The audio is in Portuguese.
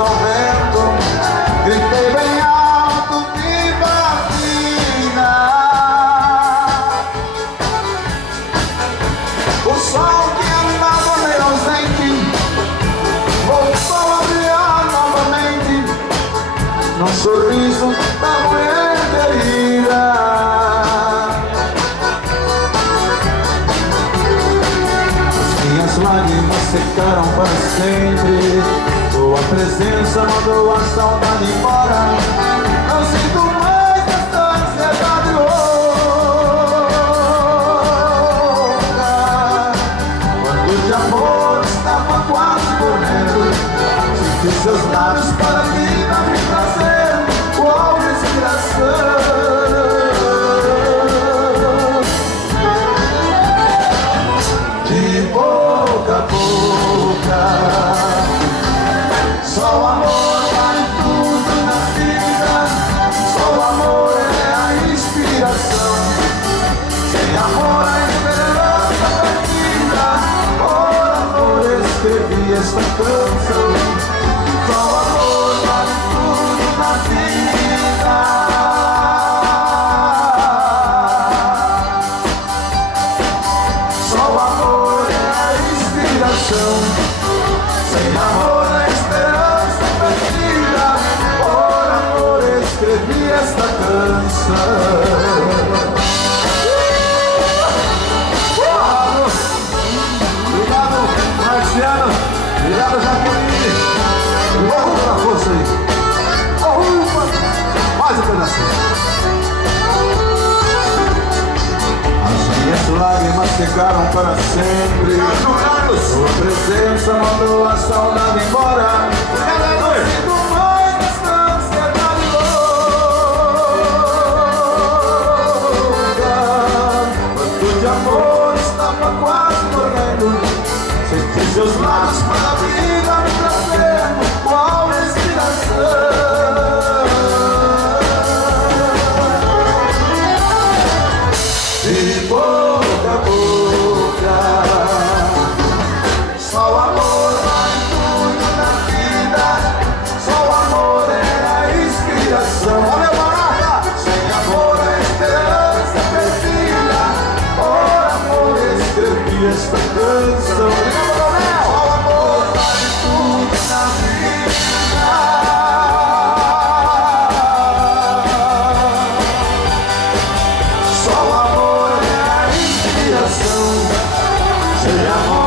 ao vento, gritei bem alto, viva a vida. O sol que andava meio ausente voltou a brilhar novamente num sorriso da mulher querida. As lágrimas secaram para sempre, tua presença mandou a saudade embora. Não sinto mais essa ansiedade louca. Quando de amor estava quase morrendo, senti seus lábios para a vida me trazer qual respiração. De boca a boca, só o amor vale tudo na vida, só o amor é a inspiração. Sem amor a esperança perdida, por amor escrevi esta canção. Só o amor vale tudo na vida, só o amor é a inspiração. Sem amor a esperança perdida, por amor escrevi esta canção. Obrigado, Marciano. Obrigado, Jaqueline. Vamos pela força aí. Mais um pedacinho. As minhas lágrimas secaram para sempre, sua presença mandou a saudade embora. Não sinto mais essa ansiedade louca. Quanto de amor estava quase morrendo, senti seus lábios para a vida me trazendo qual respiração. De boca a boca, só o amor vale tudo na vida, só o amor é a inspiração. Olha, barata! Sem amor a esperança perdida, por amor escrevi esta canção. Só o amor vale tudo na vida, só o amor é a inspiração. Sem amor